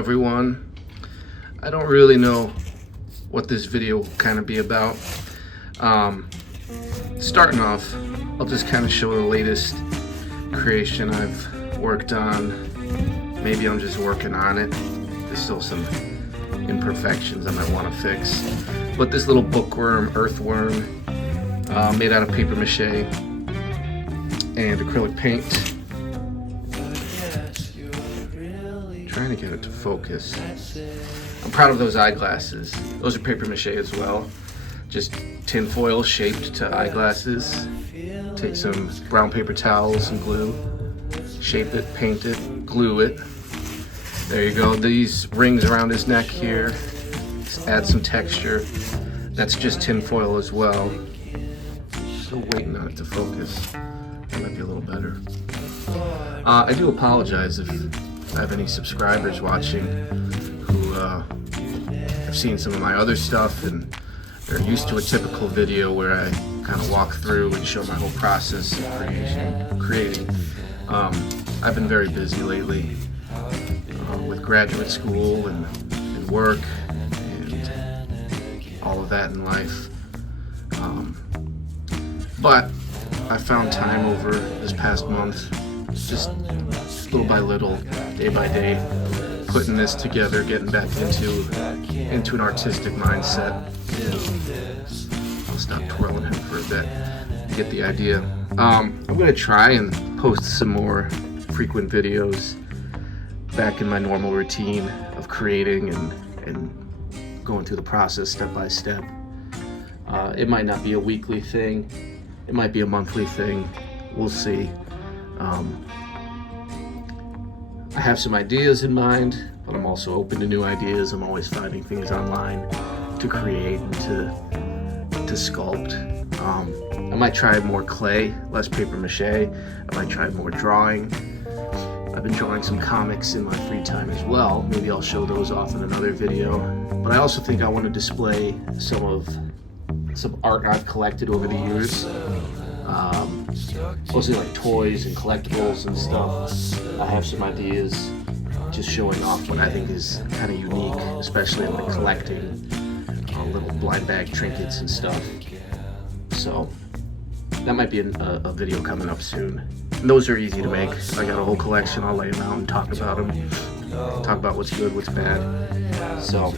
everyone. I don't really know what this video will kind of be about. Starting off, I'll just kind of show the latest creation I've worked on. Maybe I'm just working on it. There's still some imperfections I might want to fix. But this little bookworm, earthworm, made out of paper mache and acrylic paint. Trying to get it to focus. I'm proud of those eyeglasses. Those are paper mache as well. Just tin foil shaped to eyeglasses. Take some brown paper towels and glue. Shape it, paint it, glue it. There you go. These rings around his neck here. Just add some texture. That's just tin foil as well. Still waiting on it to focus. That might be a little better. I do apologize if I have any subscribers watching who have seen some of my other stuff and they're used to a typical video where I kind of walk through and show my whole process of creating. I've been very busy lately with graduate school and work and all of that in life. But I found time over this past month, just little by little, day by day, putting this together, getting back into an artistic mindset. I'll stop twirling him for a bit. You get the idea. I'm gonna try and post some more frequent videos back in my normal routine of creating and going through the process step by step. It might not be a weekly thing. It might be a monthly thing. We'll see. I have some ideas in mind, but I'm also open to new ideas. I'm always finding things online to create and to sculpt. I might try more clay, less paper mache. I might try more drawing. I've been drawing some comics in my free time as well. Maybe I'll show those off in another video. But I also think I want to display some art I've collected over the years. Mostly like toys and collectibles and stuff. I have some ideas just showing off what I think is kind of unique, especially in like collecting little blind bag trinkets and stuff. So that might be a video coming up soon. And those are easy to make. I got a whole collection. I'll lay them out and talk about them. Talk about what's good, what's bad. So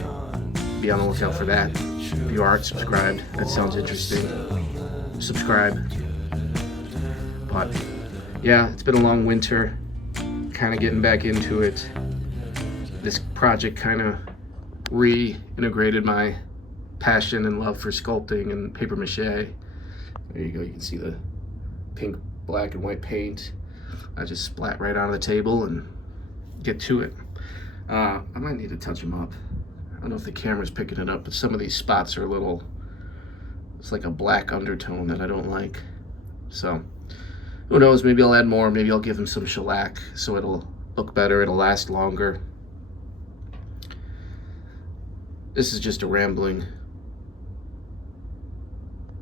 be on the lookout for that. If you aren't subscribed, that sounds interesting. Subscribe. But yeah, it's been a long winter, kind of getting back into it. This project kind of reintegrated my passion and love for sculpting and paper mache. There you go, you can see the pink, black, and white paint. I just splat right onto the table and get to it. I might need to touch them up. I don't know if the camera's picking it up, but some of these spots are it's like a black undertone that I don't like. So who knows, maybe I'll add more, maybe I'll give them some shellac so it'll look better, it'll last longer. This is just a rambling